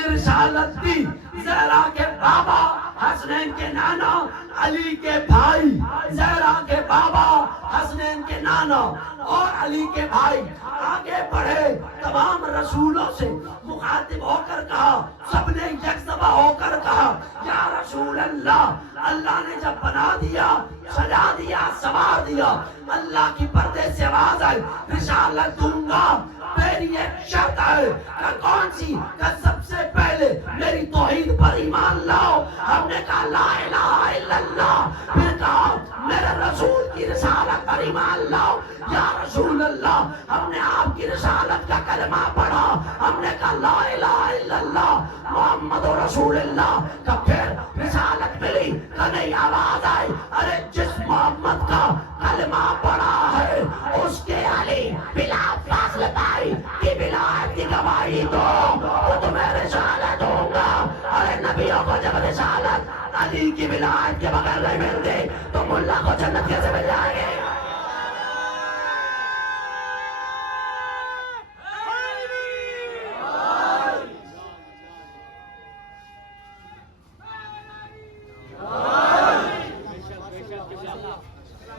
हमें रिसालत दी। ज़हरा के बाबा, हसनैन के नाना, अली के भाई, ज़हरा के बाबा, हसनैन के नाना और अली के भाई आगे बढ़े। तमाम रसूलों से मुखातिब होकर कहा, सबने यकजबा होकर कहा, या रसूल अल्लाह। अल्लाह ने जब बना दिया, सजा दिया, सवार दिया, अल्लाह की पर्दे से आवाज आई, रिसालत दूंगा। मेरी एक शर्त है। कौन सी? सबसे पहले मेरी तौहीद पर ईमान लाओ। हमने कहा ला इलाहा इल्लल्लाह। फिर कहा मेरे रसूल की रिसालत पर ईमान लाओ। या रसूल अल्लाह, हमने आपकी रिसालत का कलमा पढ़ा। हमने कहा ला इलाहा इल्लल्लाह मोहम्मद रसूलुल्लाह का। फिर रिसालत मिली, कहीं आवाज आई, अरे जिस मोहम्मद का कलमा पढ़ा है उसके अली बिला फासले पाई कि विलायत की गवाही दो तो तुम्हें रिसालत दूंगा। अरे नबियों को जब रिसालत अली की विलायत के बगैर नहीं मिलती तो मुल्ला को जन्नत कैसे मिल जाएगी?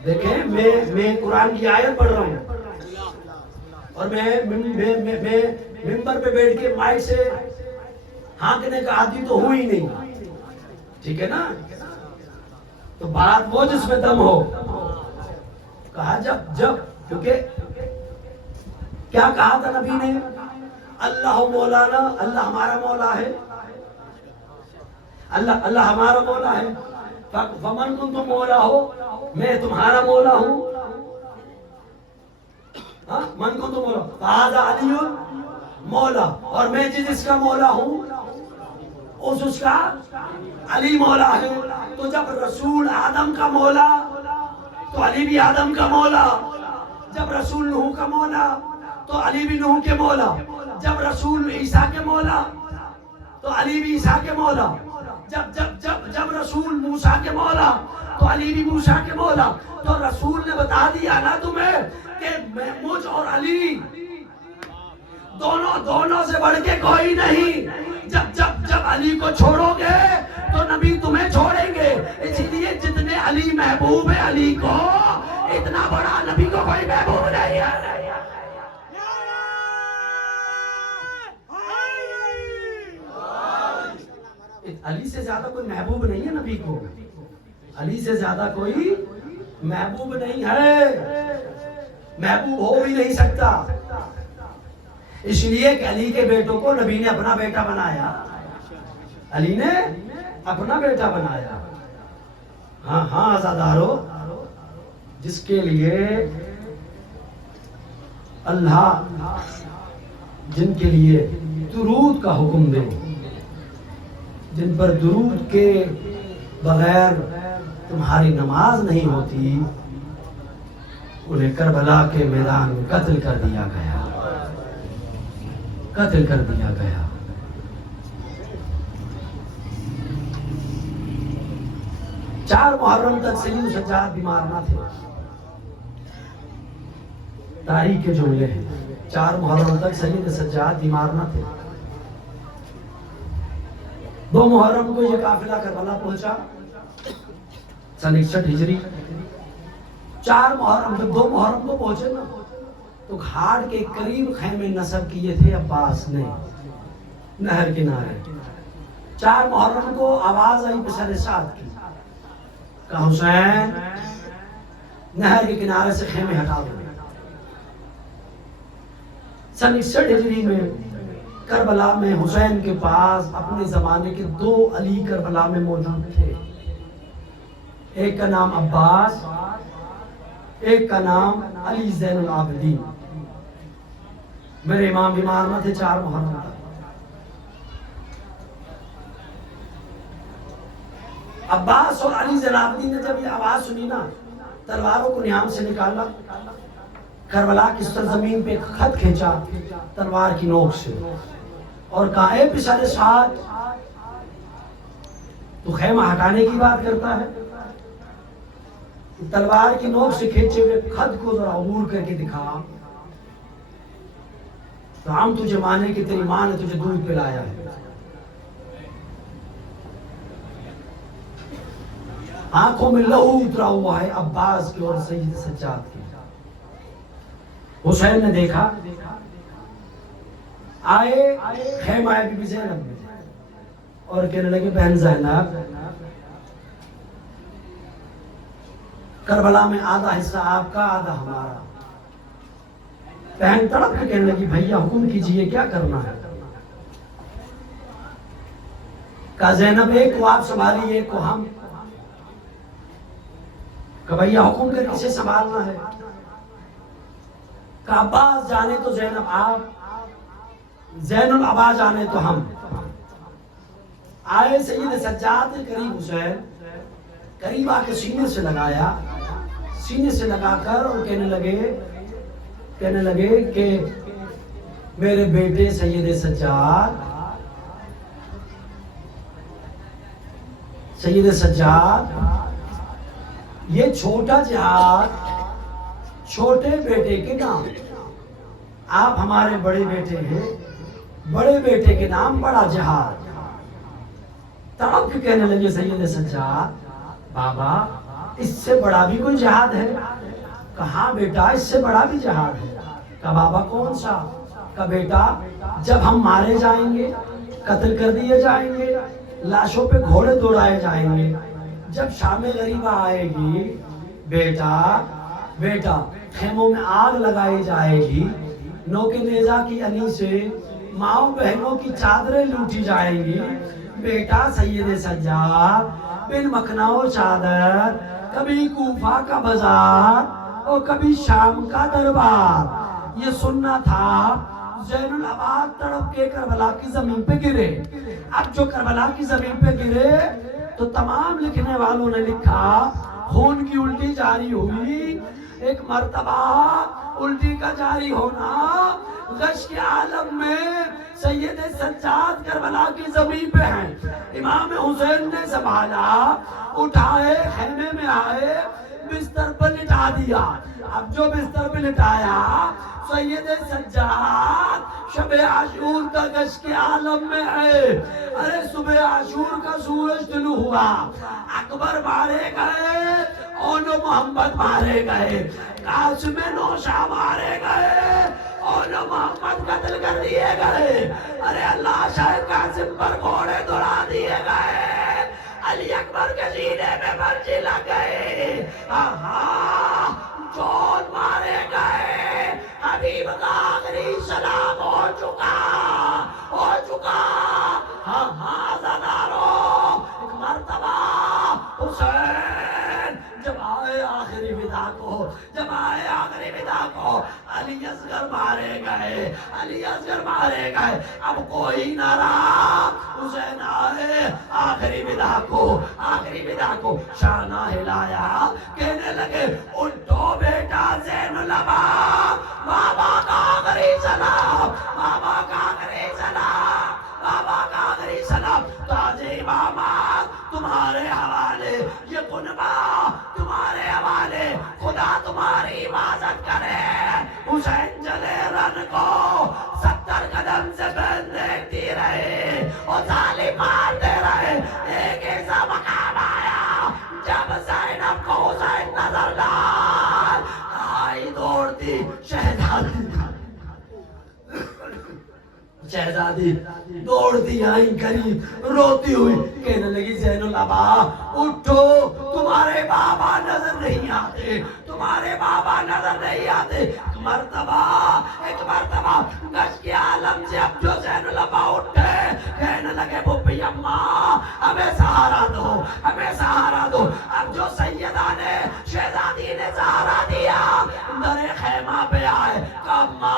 देखें, मैं कुरान की आयत पढ़ रहा हूँ और मैं मिंबर पे बैठ के माइक से हाँकने का आदि तो हूं ही नहीं, ठीक है ना? तो बात वो जिसमें दम हो। कहा जब क्योंकि क्या कहा था नबी ने? अल्लाह मौलाना, अल्लाह हमारा मौला है, अल्लाह हमारा मौला है। फमन तुम मौला हो, मैं तुम्हारा मौला हूं। मन को तो मौला, फाज़ा अली मौला, और मैं जिसका मौला हूं उसका अली मौला है। तो जब रसूल आदम का मौला तो अली भी आदम का मौला। जब रसूल नूह का मौला तो अली भी नूह के मौला। जब रसूल ईसा के मौला तो अली भी ईसा के मौला। जब जब जब जब रसूल मूसा के मौला तो अली भी मूसा के मौला। तो रसूल ने बता दिया ना तुम्हें कि मुझ और अली दोनों से बढ़ के कोई नहीं। जब जब जब अली को छोड़ोगे तो नबी तुम्हें छोड़ेंगे। इसीलिए जितने अली महबूब है अली को, इतना बड़ा नबी को कोई महबूब नहीं है। अली से ज्यादा कोई महबूब नहीं है नबी को। अली से ज्यादा कोई महबूब नहीं है, महबूब हो भी नहीं सकता। इसलिए अली के बेटों को नबी ने अपना बेटा बनाया, अली ने अपना बेटा बनाया। हाँ हाँ आजादारो, जिसके लिए अल्लाह जिनके लिए दुरूद का हुक्म दे, जिन पर दुरूद के बगैर तुम्हारी नमाज नहीं होती, उन्हें करबला के मैदान में कत्ल कर दिया गया, कत्ल कर दिया गया। चार मुहर्रम तक सलीम सज्जाद बीमार ना थे। तारीख के जुमले हैं, 4 मुहर्रम तक सलीम सज्जाद बीमार ना थे। 2 मुहर्रम को ये काफिला करबला पहुंचा, सन 61 हिजरी। 4 मुहर्रम, जब 2 मुहर्रम को पहुंचे ना, तो घाट के करीब खैमे नस्ब किए थे अब्बास ने, नहर किनारे। 4 मुहर्रम को आवाज आई पिसर साद की, कहा हुसैन नहर के किनारे से खेमे हटा दो। सन 61 हिजरी में करबला में हुसैन के पास अपने जमाने के 2 अली करबला में मौजूद थे। एक का नाम अब्बास, एक का नाम अली ज़ैनुल आबिदीन। मेरे इमाम बीमार न थे 4 मुहर्रम तक। अब्बास और अली ज़ैनुल आबिदीन ने जब ये आवाज सुनी ना, तलवारों को नियाम से निकाला, करबला की सरजमीन पे खत खींचा तलवार की नोक से और कहा, ए पिसारे साथ तू खेमा हटाने की बात करता है? तलवार की नोक से खींचे हुए खत को जरा अबूर करके दिखा, तो हम तुझे माने कि तेरी माँ ने तुझे दूध पिलाया है। आंखों में लहू उतरा हुआ है अब्बास की और सैयद सज्जाद की। हुसैन ने देखा, आए खेमा बीबी ज़ैनब में और कहने लगे बहन ज़ैनब, करबला में आधा हिस्सा आपका आधा हमारा। बहन तड़प के कहने लगी भैया हुक्म कीजिए क्या करना है। कहा ज़ैनब एक को आप संभालिए एक को हम। कहा भैया हुक्म कर किसे संभालना है। कहा अब्बास जाने तो ज़ैनब आप, ज़ैनुल अब्बास जाने तो हम। आए सैयद सज्जाद के करीब हुसैन, करीब आके सीने से लगाया, सीने से लगाकर और कहने लगे कि मेरे बेटे सैयद सज्जाद, सैयद सज्जाद, ये छोटा जिहाद छोटे बेटे के नाम, आप हमारे बड़े बेटे हैं, बड़े बेटे के नाम बड़ा जिहाद। तब कहने लगे सैयद सज्जाद, बाबा इससे बड़ा भी कोई जिहाद है। कहा बेटा इससे बड़ा भी जिहाद है। कहा बाबा कौन सा। कहा बेटा जब हम मारे जाएंगे, कत्ल कर दिए जाएंगे, लाशों पे घोड़े दौड़ाए जाएंगे, जब शाम गरीबा आएगी, बेटा बेटा खेमों में आग लगाई जाएगी, नौके नेजा की अनी से माओ बहनों की चादरें लूटी जाएंगी, बेटा सैयद सज्जाद बिन मखनाओ चादर, कभी कूफा का बाजार और कभी शाम का दरबार। ये सुनना था ज़ैनुल अब्बास तड़प के करबला की जमीन पे गिरे। अब जो करबला की जमीन पे गिरे तो तमाम लिखने वालों ने लिखा खून की उल्टी जारी हुई। एक मर्तबा उल्टी का जारी होना, गश के आलम में सैयद सज्जाद करबला की जमीन पे हैं। इमाम हुसैन ने संभाला, उठाए खेमे में आए, बिस्तर पर लिटा दिया। अब जो बिस्तर पे लिटाया सैयद सज्जाद शब आशूर का गश के आलम में है। अरे सुबह आशूर का सूरज तुलू हुआ, अकबर मारे गए, ओलो मोहम्मद मारे गए, कासिम नौशा मारे गए, ओलो मोहम्मद कत्ल कर दिए गए। अरे अल्लाह शाह कासिम पर घोड़े दौड़ा दिए गए, अली अकबर के सीने में मर्जी लग गए, जौन मारे गए, हबीब का आखिरी सलाम हो चुका। हाँ ज़नारो, एक मर्तबा हुसैन जब आए आखिरी विदा को, अली असगर मारे गए, अब कोई ना रहा। हुसैन आए आखिरी विदा को शाना हिलाया, कहने लगे उठो बेटा ज़ैनुल अब्बास, बाबा का आखिरी सलाम, ताजे इमामत तुम्हारे हवाले, ये कुनबा तुम्हारे हवाले, खुदा तुम्हारी हिफाजत करे। हुसैन चले रन को 70 कदम से बंद देखती रहे और जालिम मारते रहे। एक ऐसा मकाम आया जब ज़ैनब को हुसैन नजर डाल, आई दौड़ती शहजादी दौड़ती आई करीब, रोती हुई कहने लगी ज़ैनुल अब्बास उठो, तुम्हारे बाबा नजर नहीं आते। एक मर्तबा गश के आलम से अब जो ज़ैनुल अब्बास उठे, कहने लगे बुब्बी अम्मा हमें सहारा दो। अब जो सैयदा ने शहजादी ने सहारा दिया, दरे खेमा पे आए, अम्मा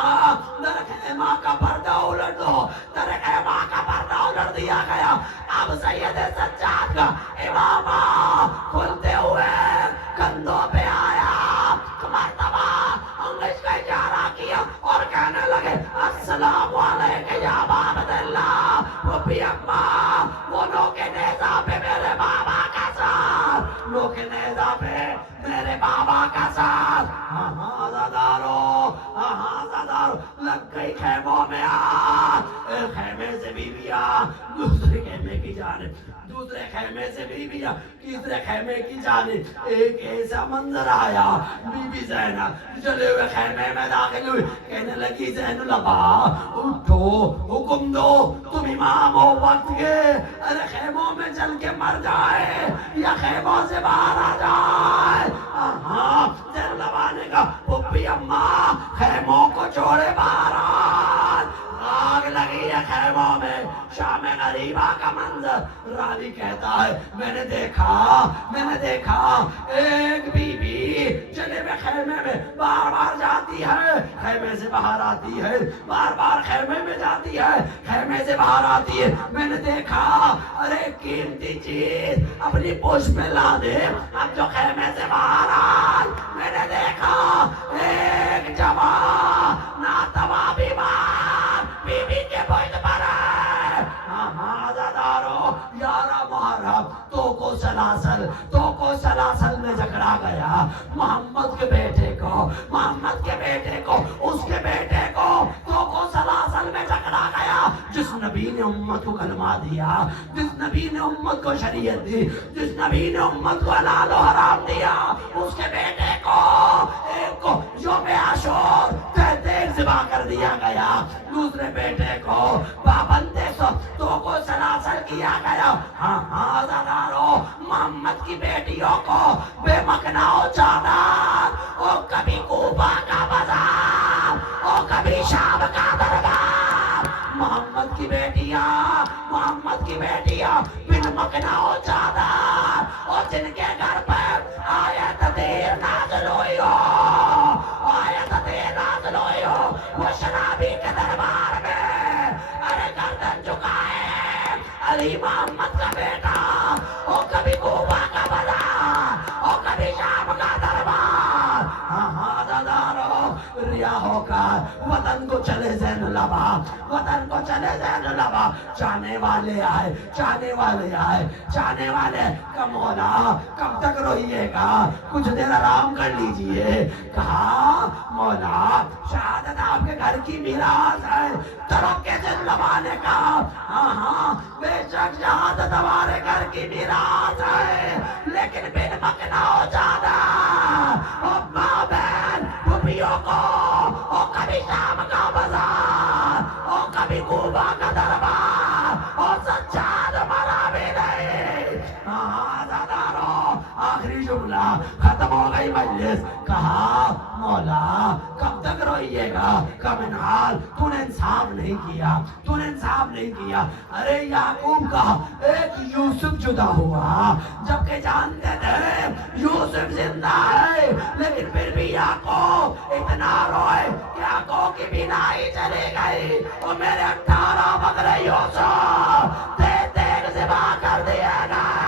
दरे खेमा का पर्दा उलट दो, दरे खेमा का पर्दा उलट दिया गया। अब सैयद सज्जाद का इमामा खुलते हुए कंधों पे आया, मर्तबा अंग्रेज का इशारा किया और कहने लगे अस्सलाम वालेकुम या अब्दुल्लाह। बुब्बी अम्मा वो नोके नेज़ा पे मेरे बाबा का साथ, हाँ ज़दारो लग गई खेमों में आग। खेमे से बीवी बीबियां दूसरे खेमे की जानिब, दूसरे खेमे से बीबियां तीसरे खेमे की जानिब। एक ऐसा मंजर आया, बीबी ज़ैनब जले हुए खेमे में दाखिल हुई, कहने लगी ज़ैनुल अबा उठो, हुक्म दो, तुम इमाम हो वक्त के, अरे खेमों में जल के मर जाए या खेमों से बाहर आ जाए। हाँ ज़ैनुल अबा ने कहा पुप्पी अम्मा खेमों को छोड़े बाहर आग लगी है खेमों में। शाम गरीबा का मंजर रावी कहता है मैंने देखा एक बीबी जले हुए खेमे में बार बार जाती है, खेमे से बाहर आती है, बार बार खेमे में जाती है, खेमे से बाहर आती है। मैंने देखा अरे कीमती चीज अपनी पोश में ला दे, अब जो खेमे से बाहर आए। मैंने देखा एक जवान नातवा बीमार बीबी के बोझ पर है। यारा मुहर्रम तो को सलासल में झगड़ा गया। मोहम्मद के बेटे को उसके बेटे को तो को सलासल में झगड़ा गया। जिस नबी ने उम्मत को कलमा दिया, जिस नबी ने उम्मत को शरीयत दी, जिस नबी ने उम्मत को हलाल और हराम दिया, उसके बेटे को एक को यौम आशूर देख ज़िबा कर दिया गया। दूसरे बेटे को पाबंदे तो को सलासल किया गया। हाँ ज़रारो मोहम्मद की बेटियों को बेमकनाओ चादर और कभी कूफा का बाजार और कभी शाम का दरबार। मोहम्मद की बेटियां बिन मकनाओ चादर और जिनके घर पर आयत देर नाज़िल हुई हो, वो शराबी के दरबार में अरे गर्दन झुकाए। अली मोहम्मद का बेटा और कभी कूफा का बाजार और कभी शाम का दरबार। हाँ रिया होकर वतन को चले ज़ैनुल अबा, चाहने वाले कम होना, कब तक रोइएगा, कुछ देर आराम कर लीजिए। कहा मौला शहादत आपके घर की मीरास है। तरफ के ज़ैनुल अबा ने कहा हाँ बेशक शहादत हमारे घर की मीरास है, लेकिन बिन मकना हो जाना और माँ बहन पुपियों को और कभी शाम का बाजार और कभी कूबा का दरबार और सज्जाद मरा भी नहीं। आखिरी जुमला खत्म हो गई मजलिस। कहा मौला कब तक रोइएगा, कब हाल तूने इंसाफ नहीं किया। अरे याकूब का एक यूसुफ जुदा हुआ, जबकि जानते थे यूसुफ जिंदा है, लेकिन फिर भी याकूब इतना रोए, याकूब की बिनाई चली गई और मेरे 18 बकरे यूसुफ देख ज़िबा कर दिए गए।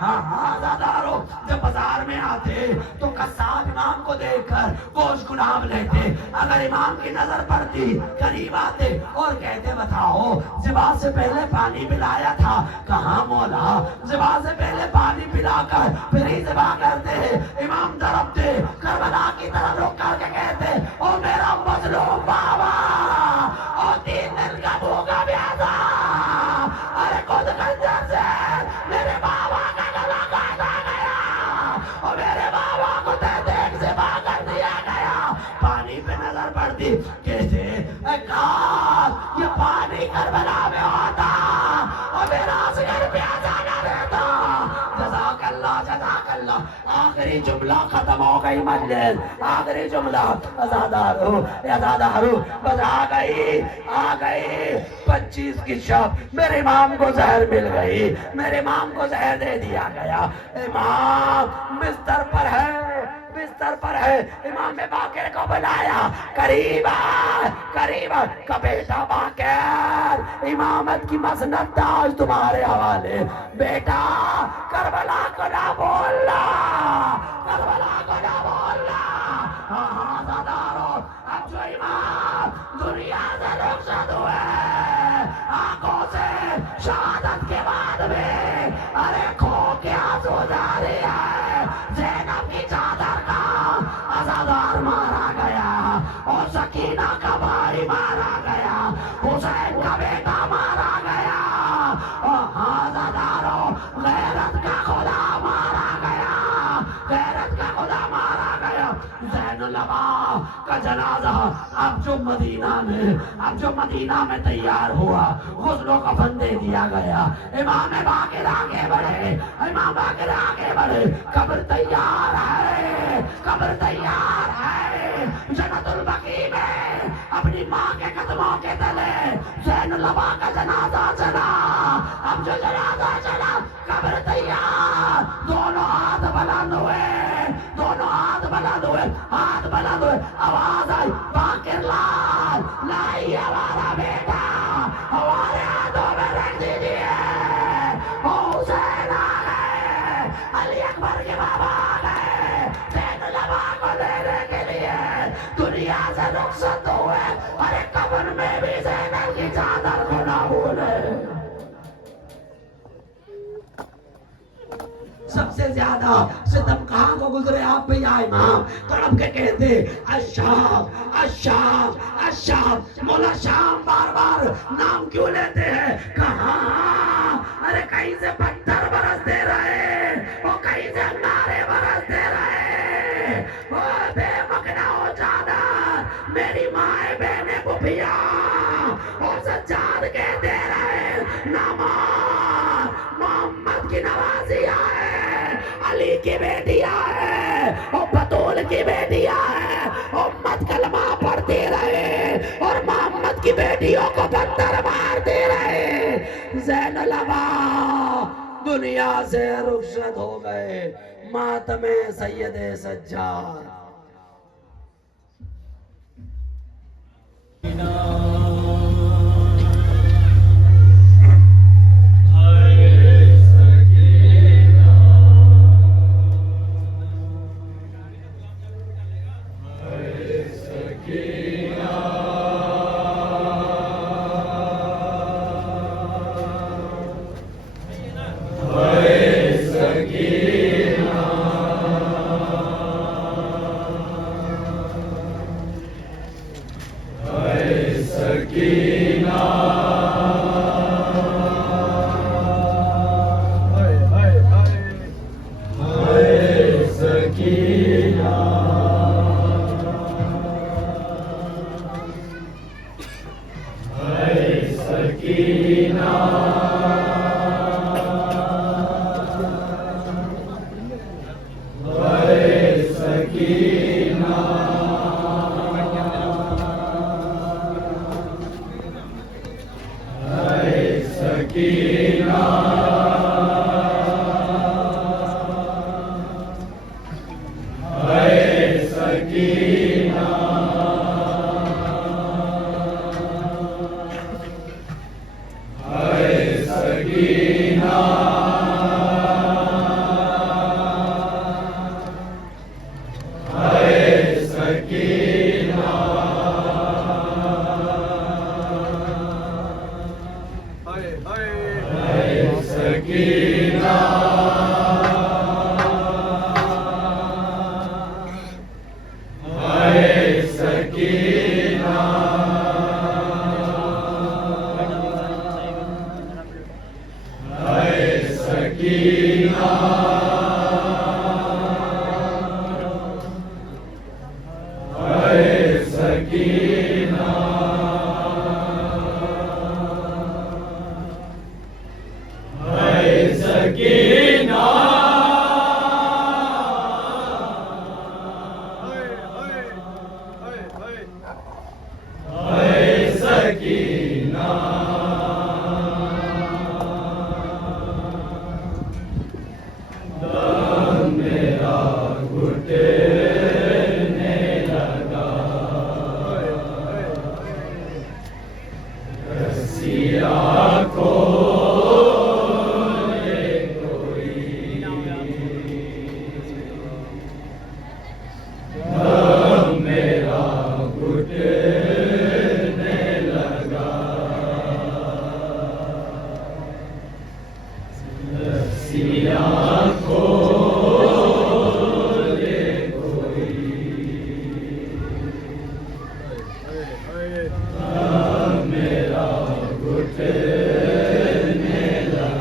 हाँ ज़रारो जब बाजार में आते तो कसाब इमाम को देखकर गोश्त गुलाम लेते। अगर इमाम की नजर पड़ती करीब आते और कहते बताओ ज़िबा से पहले पानी पिलाया था। कहाँ मौला ज़िबा से पहले पानी पिलाकर फिर ही ज़िबा करते। इमाम तड़पते करबला की तरफ रुक करके कहते ओ मेरा मजलूम बाबा और 3 दिन का भूखा प्यासा, अरे खुद खंजर से मेरे बाबा का गला काटा गया और मेरे बाबा को देख ज़िबा कर दिया गया। पानी पे नजर पड़ती कैसे ये पानी करबला में होता और मेरा असगर प्यासा न रहता। जज़ाकल्लाह। आखिरी जुमला खत्म हो गई मजलिस, आखिरी जुमला अज़ादारो बजा गई। आ गई 25 की शब, मेरे इमाम को जहर मिल गई, मेरे इमाम को जहर दे दिया गया। इमाम बिस्तर पर है। इमाम बाकर को बुलाया, करीबा का बेटा बाकर इमामत की मसनद आज तुम्हारे हवाले। बेटा करबला को ना बोलना। हाँ ज़रारो अब जो इमाम दुनिया से रुखसत हुए, आंखों से शहादत के बाद में अरे खो के आंसू जारी है। ज़ैनब की चादर का अज़ादार मारा गया और सकीना का भाई मारा गया। हुसैन का बेटा मारा गया, हजारों गैरत का खुदा मारा गया, गैरत का खुदा मारा गया। ज़ैनुल अबा का जनाजा अब जो मदीना में तैयार हुआ, गुस्लो कफन दे दिया गया। इमाम बाकिर आगे बढ़े, इमाम बाकिर आगे बढ़े, कब्र तैयार है, कब्र तैयार है। जन्नतुल बकी में अपनी माँ के कदमों के तले ज़ैनुल अबा का जनाजा चला। अब जो जनाजा चला, कब्र तैयार, दोनों हाथ बुलंद हुए, दोनों हाथ बुलंद हुए, हाथ बुलंद हुए। आवाज आई, बाकिर लाल लाई हमारा बेटा हमारे हाथों में रख दीजिए। हुसैन आ गए, अली अकबर के बाबा आ गए, ज़ैनुल अबा को लेने के लिए दुनिया से रुखसत हुए। अरे कब्र में भी ज़ैनब की चादर को ना भूले। सबसे ज्यादा सितम कहाँ को गुजरे आप पे या इमाम? तड़प के कहते अशाम अशाम अशाम। मौला शाम बार बार नाम क्यों लेते हैं? कहाँ? अरे कहीं से पत्थर बरसते रहे, वो कहीं से नारे बरसते रहे। वो बेमकना हो चादर मेरी माए बहने बुफिया और सज्जाद कहते रहे नमाज मोहम्मद की नवाजिया है, अली की बेटियां है, और बतूल की बेटियां है। उम्मत कलमा पढ़ते रहे और मोहम्मद की बेटियों को पत्थर मारते रहे। ज़ैनुल अबा दुनिया से रुखसत हो गए। मातमे सैयदे सज्जाद।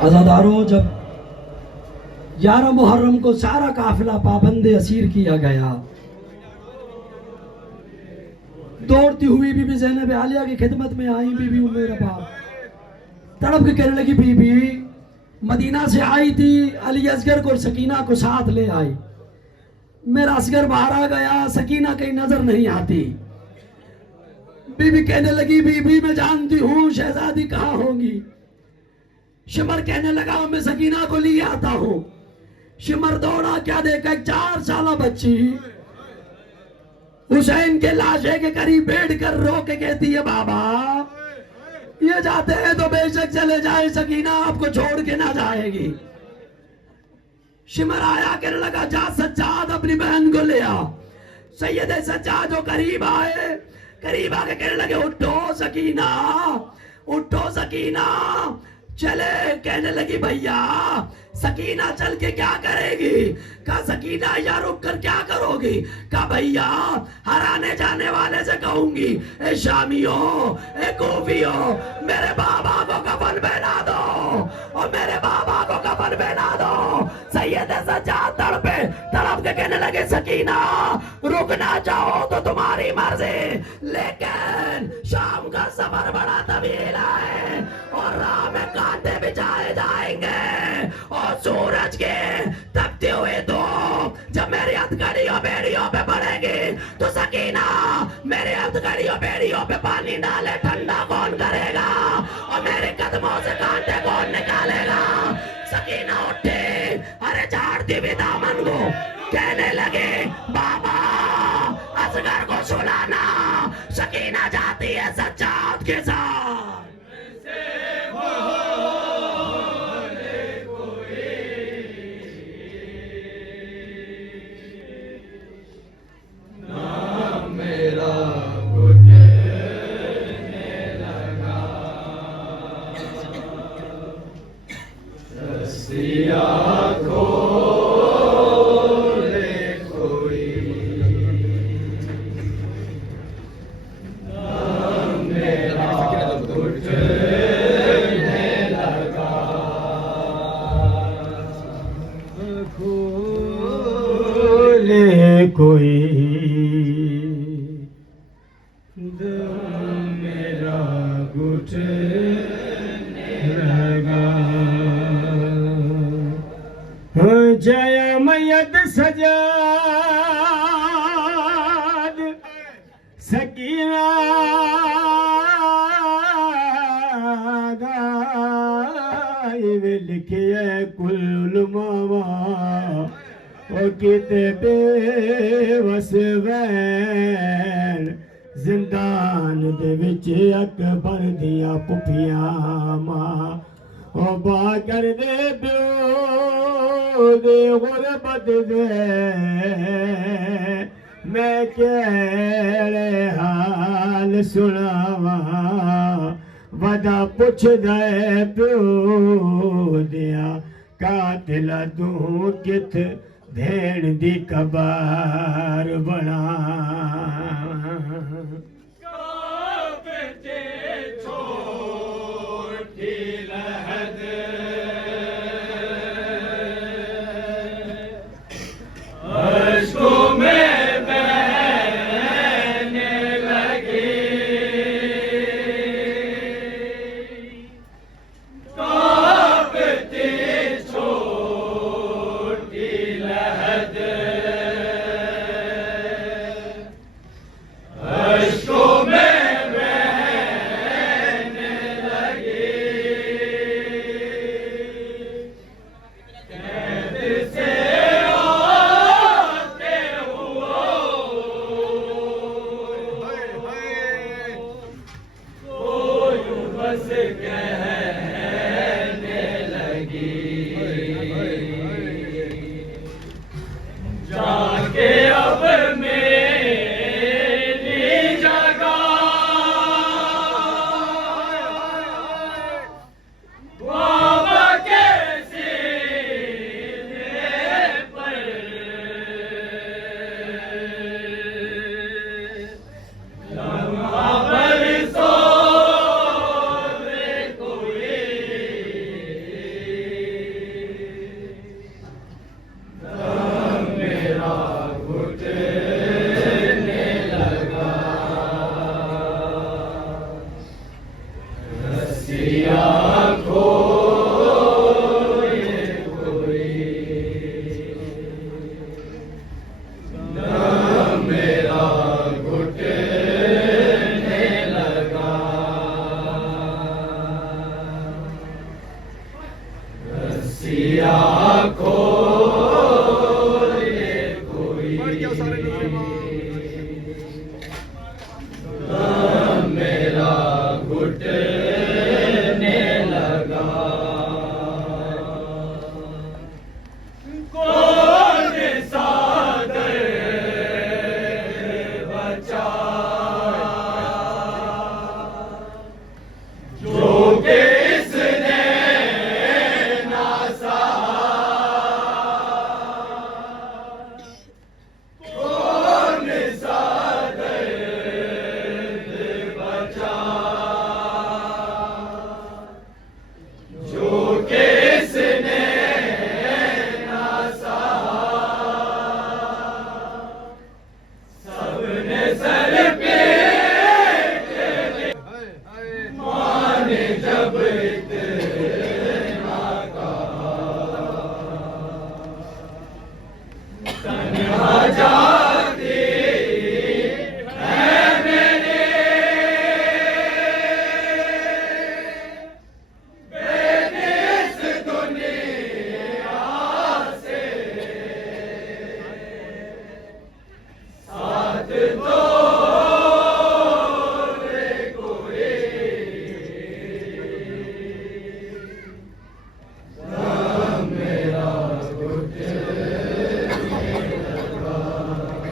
अज़ादारों, जब 11 मुहर्रम को सारा काफिला पाबंदे असीर किया गया, दौड़ती हुई बीबी ज़ैनब आलिया की खिदमत में आई बीबी उम्मे रबा, तड़प के कहने लगी, बीबी मदीना से आई थी, अली असगर को सकीना को साथ ले आई, मेरा असगर बाहर आ गया, सकीना कहीं नजर नहीं आती। बीबी कहने लगी, बीबी मैं जानती हूँ शहजादी कहाँ होंगी। शिमर कहने लगा, मैं सकीना को लिए आता हूँ। शिमर दौड़ा, क्या देखा, 4 साल बच्ची हुसैन के लाशे के करीब बैठ कर रो के कहती है, बाबा ये जाते हैं तो बेशक चले जाए, सकीना आपको छोड़ के ना जाएगी। शिमर आया, कहने लगा, जा सज्जाद अपनी बहन को ले आ। सैयद सज्जाद जो करीब आए, करीब आके कहने लगे, उठो सकीना, उठो सकीना। चले, कहने लगी, भैया सकीना चल के क्या करेगी। कहा, सकीना या रुक कर क्या करोगी। कहा, भैया हराने जाने वाले से कहूंगी, ए शामियों, ए कोफियों, मेरे बाबा को कफन पहना दो, और मेरे बाबा को कफन पहना दो। सैयद सज्जाद तड़पे, तड़प के कहने लगे, सकीना रुकना चाहो तो तुम्हारी मर्जी, लेकिन शाम का सफर बड़ा तवील है और राह में कांटे बिछाए जाएंगे, और सूरज के तपते हुए धूप जब मेरी हथकड़ियों बेड़ियों पे पड़ेगी तो सकीना मेरे हथकड़ियों बेड़ियों पे पानी डाले ठंडा कौन करेगा, और मेरे कदमों से कांटे कौन निकालेगा। सकीना उठे, अरे झाड़ती भी दामन को, कहने लगे, बाबा असगर को सुलाना। सकीना जाती है सज्जाद के साथ। कोई मेरा घुटने लगा, जया मैयत सजाद सकीना गाए लिखे कुल मामा, ओ किते बेवस वैन जिंदान दे विच अकबर दिया पुफियां मां, ओ बाकर दे प्यो दे गुरबत दे मैं केड़े हाल सुनावा, वदा पुछदा प्यो दिया कातिल तू किथ भेड़ दी कबार बना। छोटी लहद अश्कों में बहने लगी, लुटने लगा। कौन सागर बचा जो कि इसने ना सहा। कौन सागर बचा जो कि इसने ना सहा। सबने सर पे माने जब इतना कहा। तन्हा जाती है मेरे बेनिस दुनिया से। साथ दो रे कोई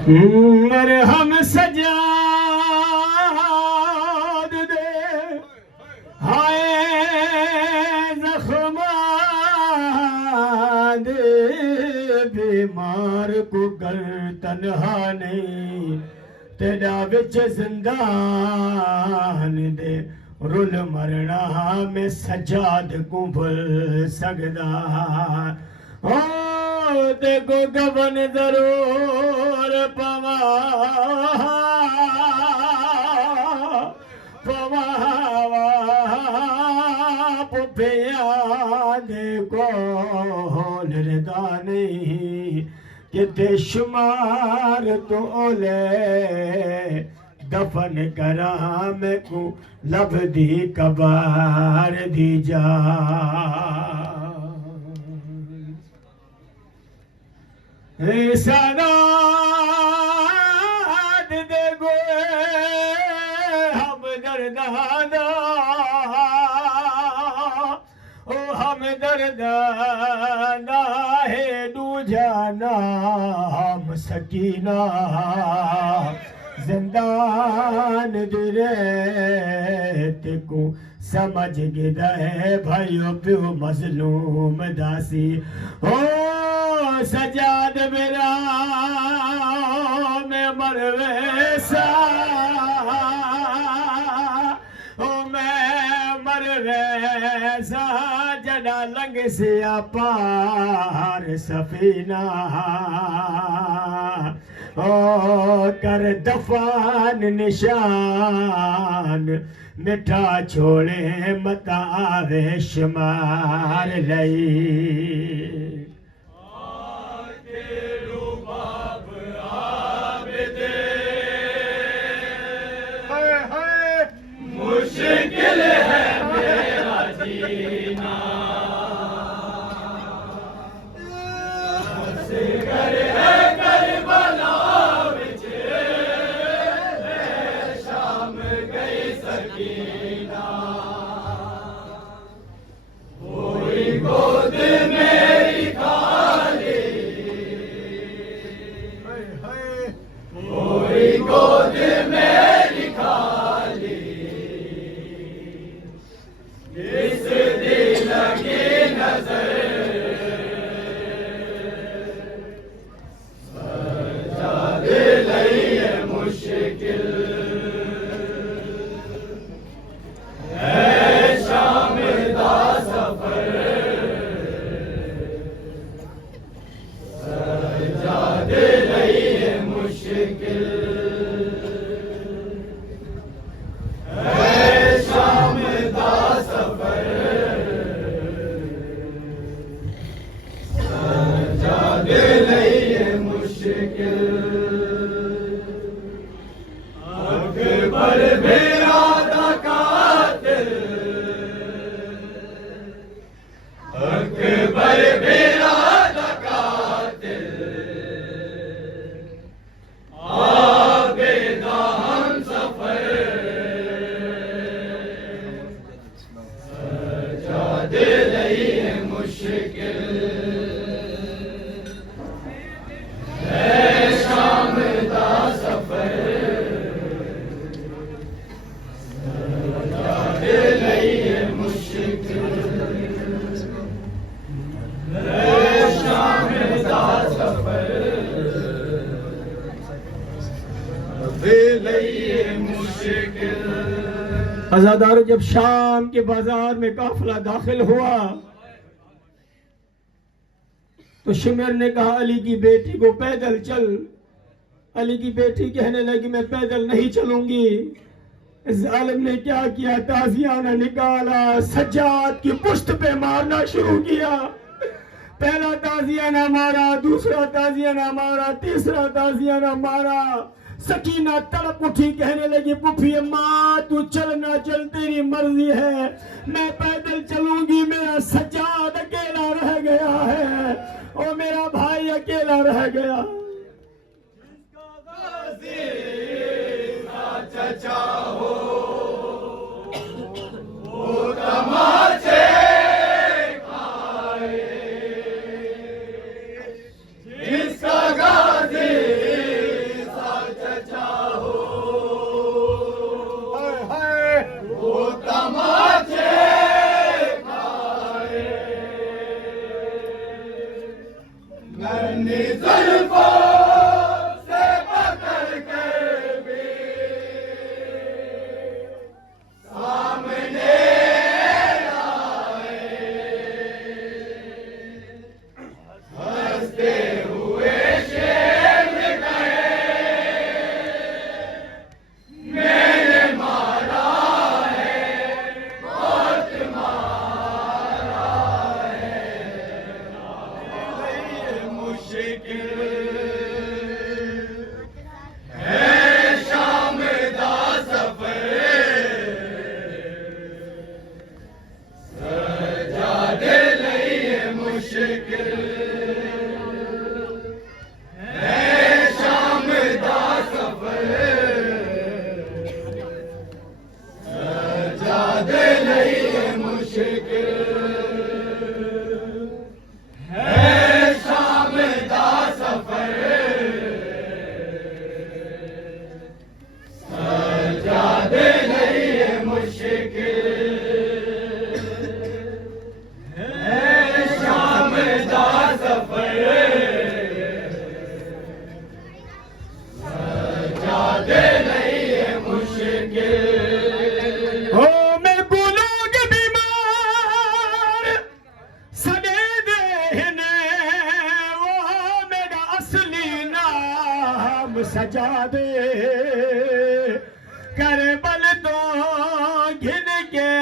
मेरा मरहम सजाद दे हाय जख्माद बीमार को कर तन्हा नहीं तेरा विच जिंदान दे रुल मरना में सजाद को भुल सकदा। ओ देखो गबन जरूर पवा पुफिया देखो निरदा नहीं किते शुमार तो ओले दफन करा मैं को लब दी कबार दी जा। सदाद दे गो हम दर्दाना ओ हम दर्दाना है दूजाना हम सकीना जिंदान दिरेत को समझ गिदे भाइयों प्यो मजलूम दासी। ओ सजाद मेरा मैं मरवेसा ओ मैं मरवेसा जड़ा लंग से पार सफीना। ओ कर दफान निशान मिठा छोड़े मता आवे शुमार लई। मुश्किल है मेरा जीना। सिगर है करबला विच शाम गई सकीना। कोई गोद मेरी खाली कोई गोद मेरी खाली। इस दिल की नजर सजा दे लई है मुश्किल है शाम दा सफर। सजा दे लई है मुश्किल है शाम दा सफर। अज़ादारों, जब शाम के बाजार में काफिला दाखिल हुआ तो शिमर ने कहा अली की बेटी को पैदल चल। अली की बेटी कहने लगी मैं पैदल नहीं चलूंगी। जालिम ने क्या किया, ताजियाना निकाला, सज्जाद की पुश्त पे मारना शुरू किया। पहला ताजियाना मारा, दूसरा ताजियाना मारा, तीसरा ताजियाना मारा। सकीना तड़प उठी, कहने लगी पुफी अम्मा तू चल ना चल तेरी मर्जी है, मैं पैदल चलूंगी। मेरा सज्जाद अकेला रह गया है और मेरा भाई अकेला रह गया। चचा हो वो तमाचे खाए, जिसका गाजी सा चचा हो वो तमाचे खाए। नन्ही जुल्फों से पकड़ कर भी सामने आए, हंसते हुए शेर कहे मैंने मारा है, बहुत मारा है। मुश्किल है शाम दा सफर, सजादे लई मुश्किल है शाम दा सफर, सजादे लई मुश्किल है शाम दा सफर, सजादे लई मुश्किल है शाम दा सफर, सजादे लई मुश्किल। हो मैं गुलोग बीमार सदे देने, वो मेरा असली नाम सजादे। करबल तो घिन के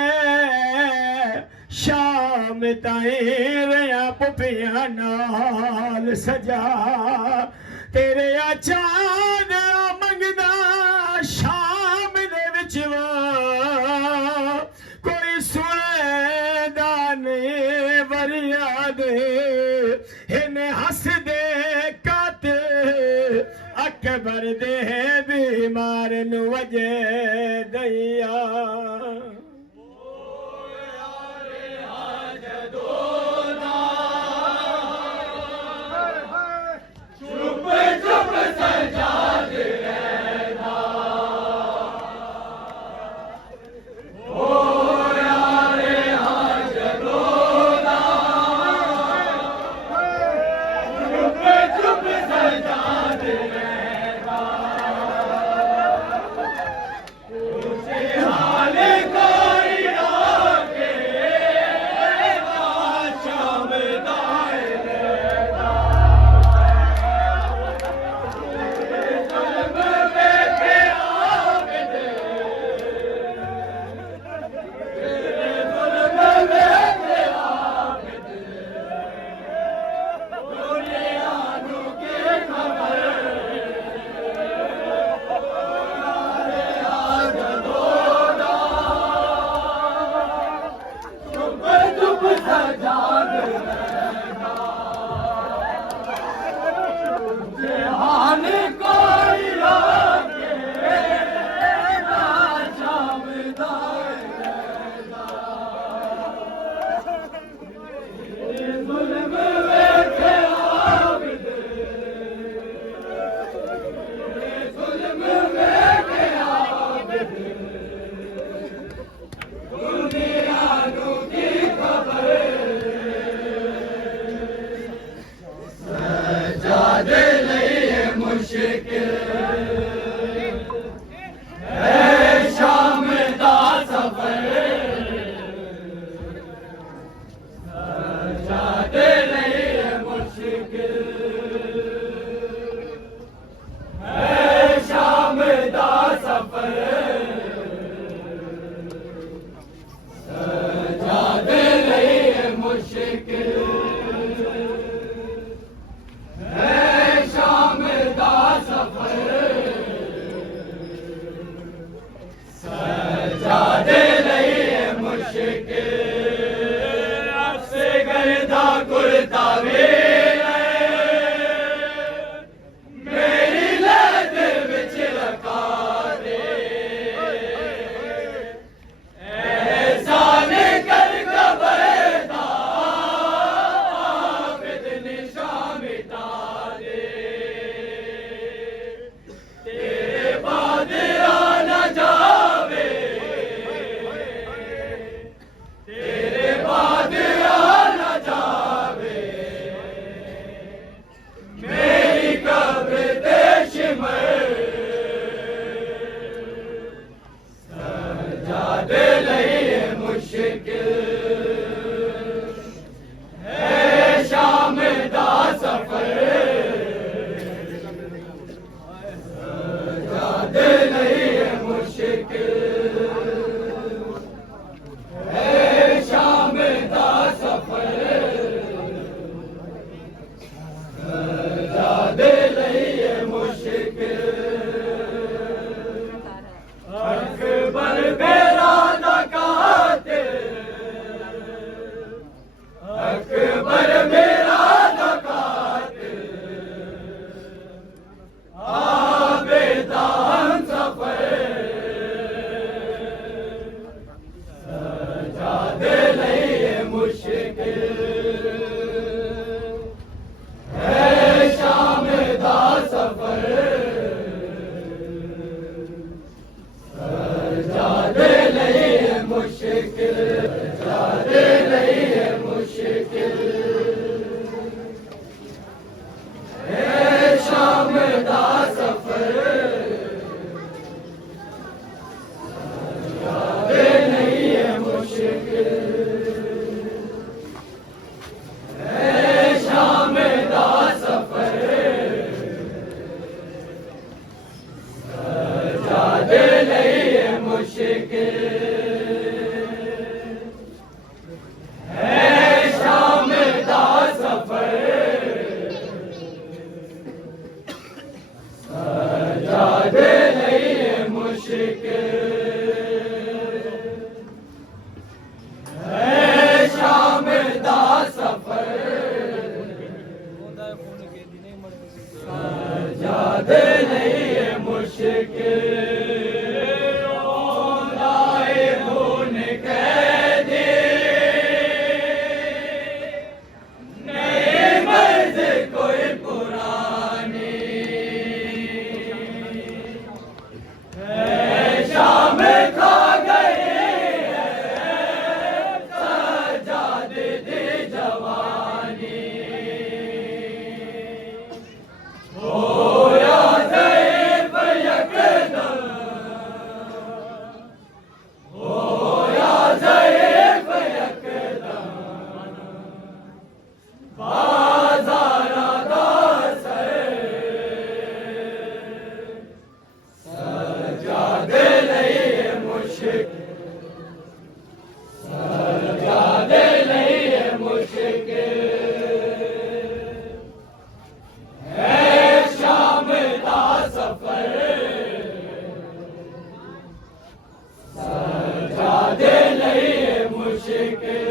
शाम ताईं रहा पुफिया नाल सजा। तेरे चांद मंगदा शाम दे विच वा, कोई सुनेदा नहीं वरिया दे। इन्हें हस दे कातिल अकबर दे बीमार नु वजे दैया। चुप चुप सजाद रहना, ओ यारे हाँ जलोना। चुप चुप सजाद रहना, तुझे हाल कोई आके शाम दाए रहना। मुश्किल जादे नहीं है मुश्किल है शाम दा सफर जादे नहीं है मुश्किल है शाम दा सफर जादे नहीं है मुश्किल जादे नहीं है मुश्किल औलाए खून कैदी नई मर्ज कोई पुरानी है शाम खा गई है सजादे दी जवानी जादे नहीं है मुश्किल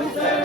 Hussein,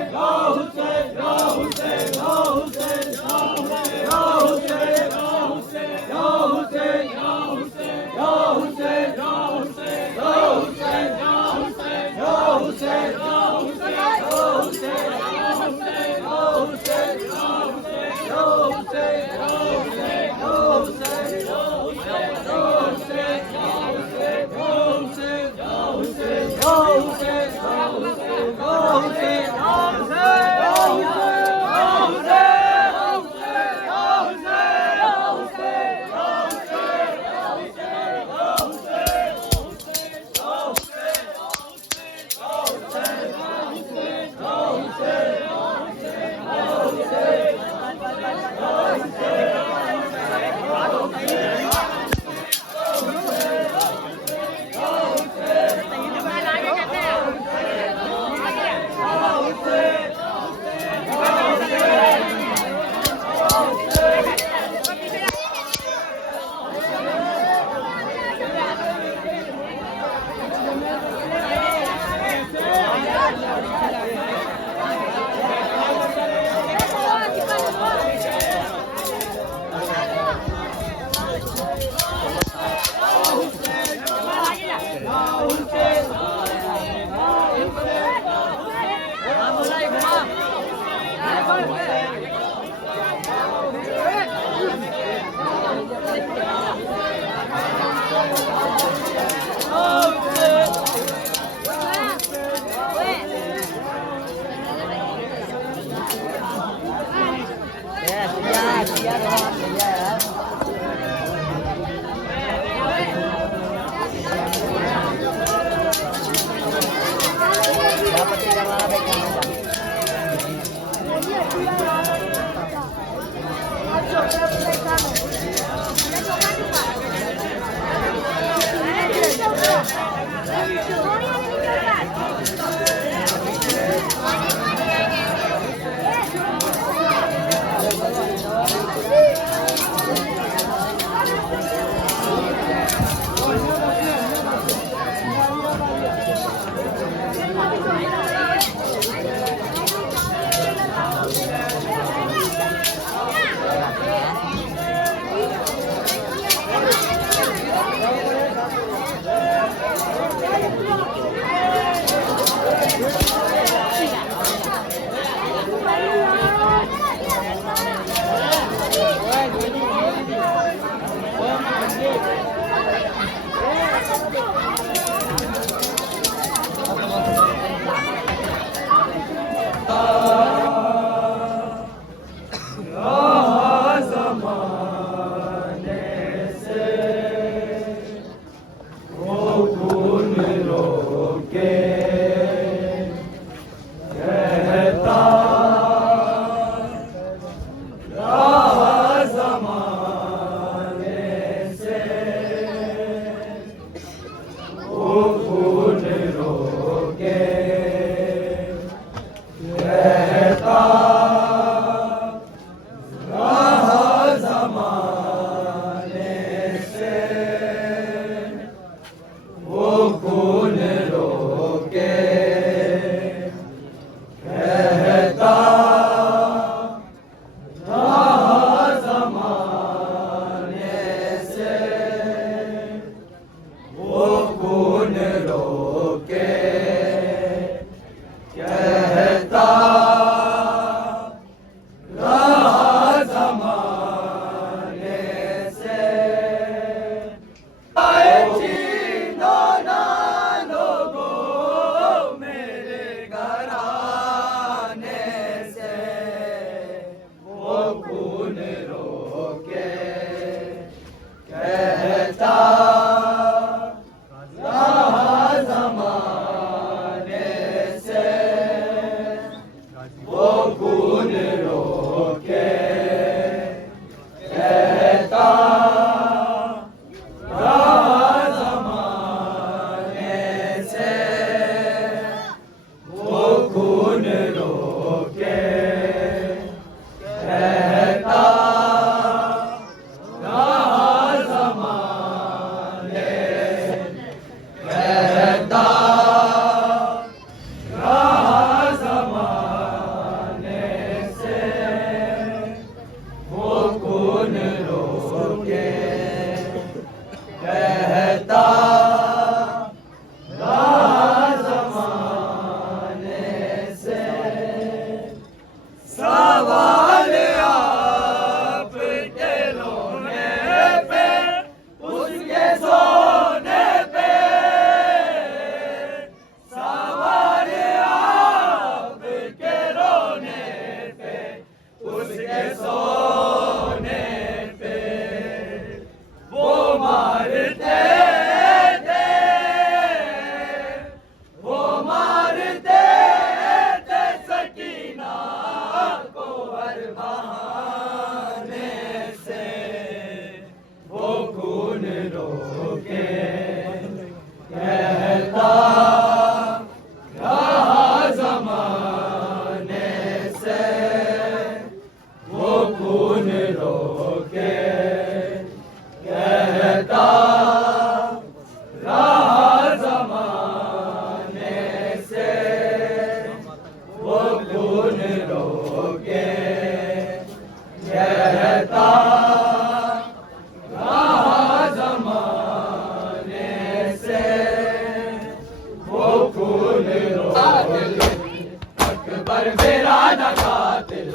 अकबर मेरा न कातिल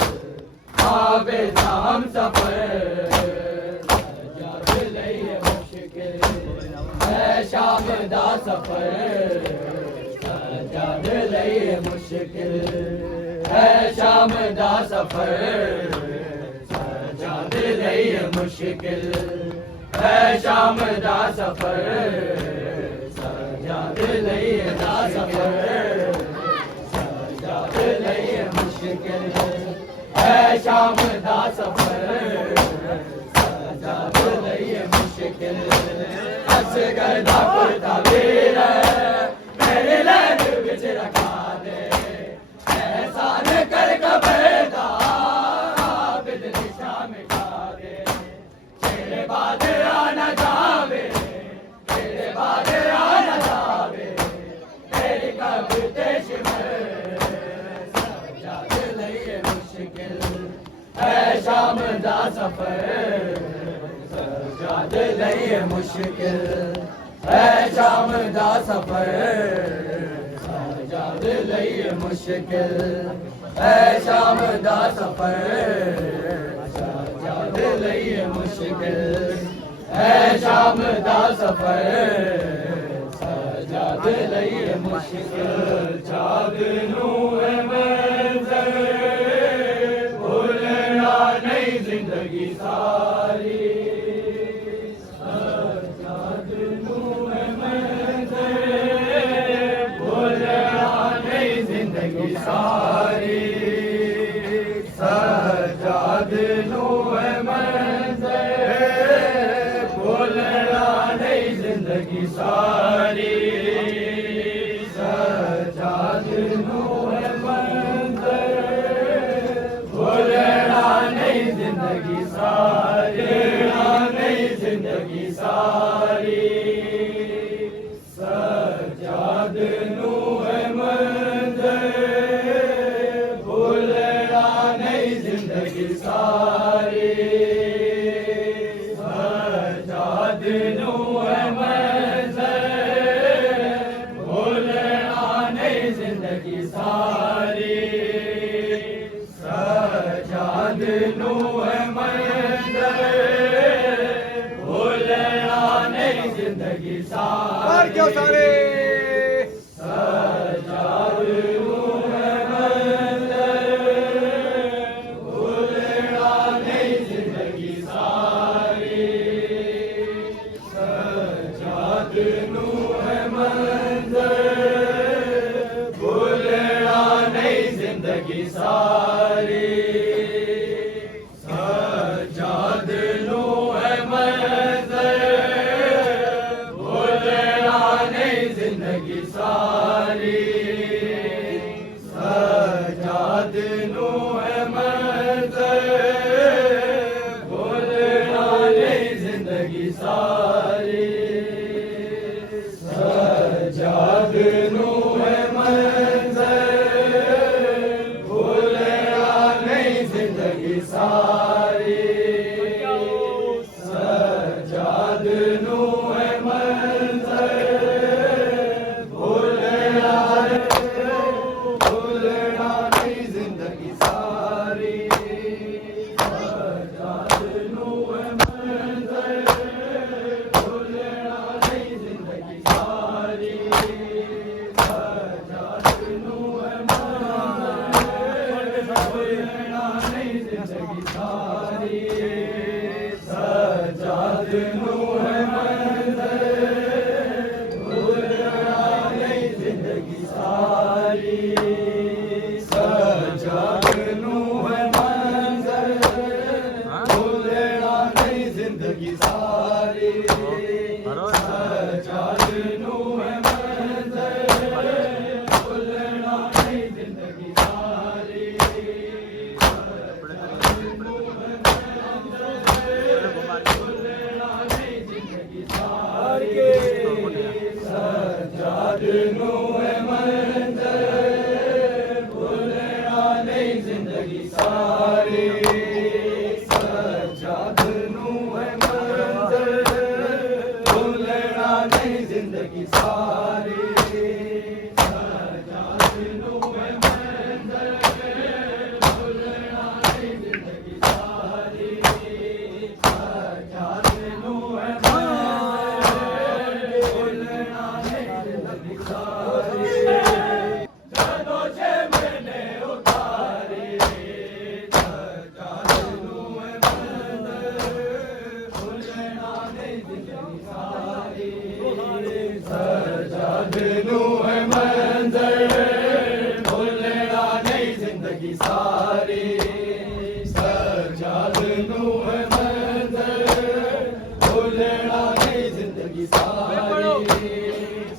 आवे हम सफर सजाद लई मुश्किल है शाम दा सफर सजाद लई मुश्किल है शाम दा सफर सजाद लई मुश्किल है शाम दा सफर सजाद लई दा सफर सजाद लई मुश्किल है शाम दा सफर सजाद लई मुश्किल असगर दा कुर्ता वीर मेरे लैन विच रखा दे एहसान कर कबर दा आबिद निशा मिटा दे तेरे बाद आना जावे तेरे बाद आना जावे तेरी कब्र ते शिमर सजाद लई मुश्किल है शाम दा सफर सजाद लई मुश्किल है शाम दा सफर सजाद लई मुश्किल है शाम दा सफर सजाद लई मुश्किल है शाम दा सफर सजाद लई मुश्किल चाँद नू है मंज़र भूलना नहीं जिंदगी सारी सजाद नू है मंज़र भूलना नहीं जिंदगी सारी सजाद नू है मंज़र भूलना नहीं जिंदगी सारी सजाद नू है मंज़र भूलना नहीं जिंदगी सारी नहीं जिंदगी सारी सजाद नू है मंज़र भूलना नहीं जिंदगी सारी सजाद नू है मंज़र भूलना नहीं जिंदगी सारी सजाद नू है मंज़र भूलना नहीं जिंदगी सारी क्यों सारे सजाद नू है मंज़र भूलना नहीं जिंदगी सारी सजाद नू है मंज़र भूलना नहीं जिंदगी सारी सजाद नू है मंज़र भूलना नहीं जिंदगी सारी सजाद नू है मंज़र भूलना नहीं जिंदगी सारी सजाद नू है मंज़र भूलना सारी सजाद नू है मंज़िल भूलना नहीं जिंदगी सारी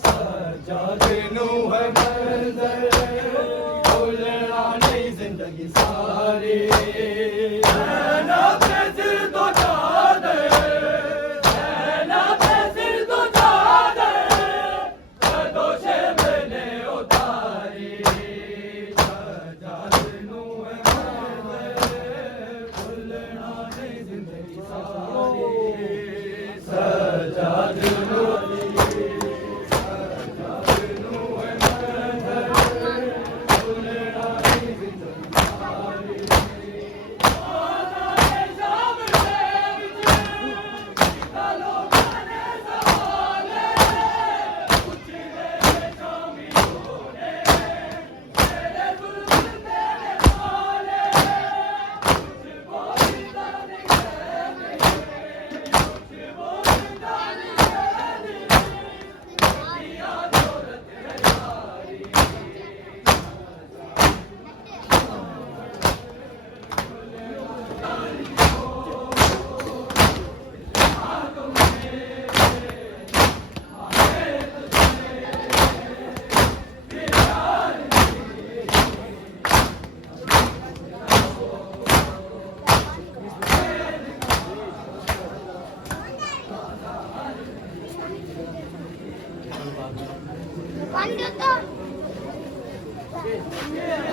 सजाद नू है मंज़िल भूलना नहीं जिंदगी सारी ना पे सिर तो चादर ना पे सिर तो चादर दोषे मैंने उतारी सजाद नू है मंज़िल भूलना नहीं जिंदगी सारी सजाद नू One, two, three.